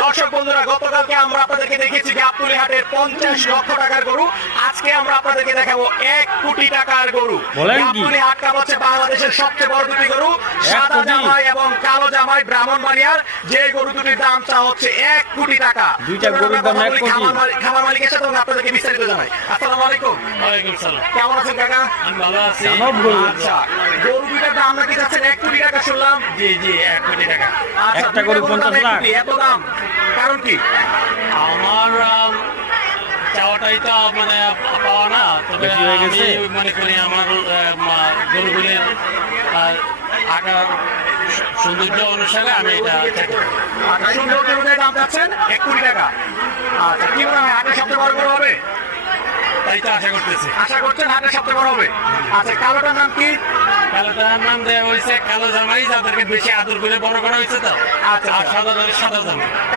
দর্শক বন্ধুরা, গতকালকে আমরা আপনাদেরকে দেখেছি গাবতলী হাটের 50 লক্ষ টাকার গরু। আজকে আমরা আপনাদেরকে দেখাবো 1 কোটি টাকার গরু। বলেন কি? গাবতলী হাট হচ্ছে বাংলাদেশের সবচেয়ে বড় দুটি গরু, 1 সাদা কোটি? জামাই এবং কালো জামাই ব্রাহ্মণবাড়িয়ার। যে গরু দুটির দাম চা হচ্ছে 1 কোটি টাকা। দুইটা গরুর দাম 1 কোটি। খামার মালিকের সাথে আমি আপনাদেরকে বিস্তারিত জানাই। আসসালামু আলাইকুম। ওয়ালাইকুম সালাম। কেমন আছেন কাকা? আমি ভালো আছি। দানব গরু। আচ্ছা, গরু দুটার দাম নাকি যাচ্ছেন 1 কোটি টাকা শুনলাম। জি জি 1 কোটি টাকা। আচ্ছা, একটা দুইটা গরু গরুর দাম 50 1 লাখ। কোটি, এত দাম কারণ কি? আমার চাওয়াটাই তো মানে পাওয়া না, তবে বেশি হয়ে গেছে? আমি মনে করি আমার গরুগুলির আকার সৌন্দর্য অনুসারে আমি এটা চাইতে পারি। আচ্ছা, সুন্দর গরুদের দাম যাচ্ছেন 1 কোটি টাকা। আচ্ছা, কি মনে হয় হাটের সবচেয়ে বড় গরু হবে? তাই তো আশা করতেছি। আশা করছেন হাটের সবচেয়ে বড় হবে। আচ্ছা, কালোটার নাম কি? কালোটার নাম দেওয়া হয়েছে কালো জামাই, যাদেরকে বেশি আদর করে বড় করা হয়েছে তো। আচ্ছা, আর সাদা জামাই।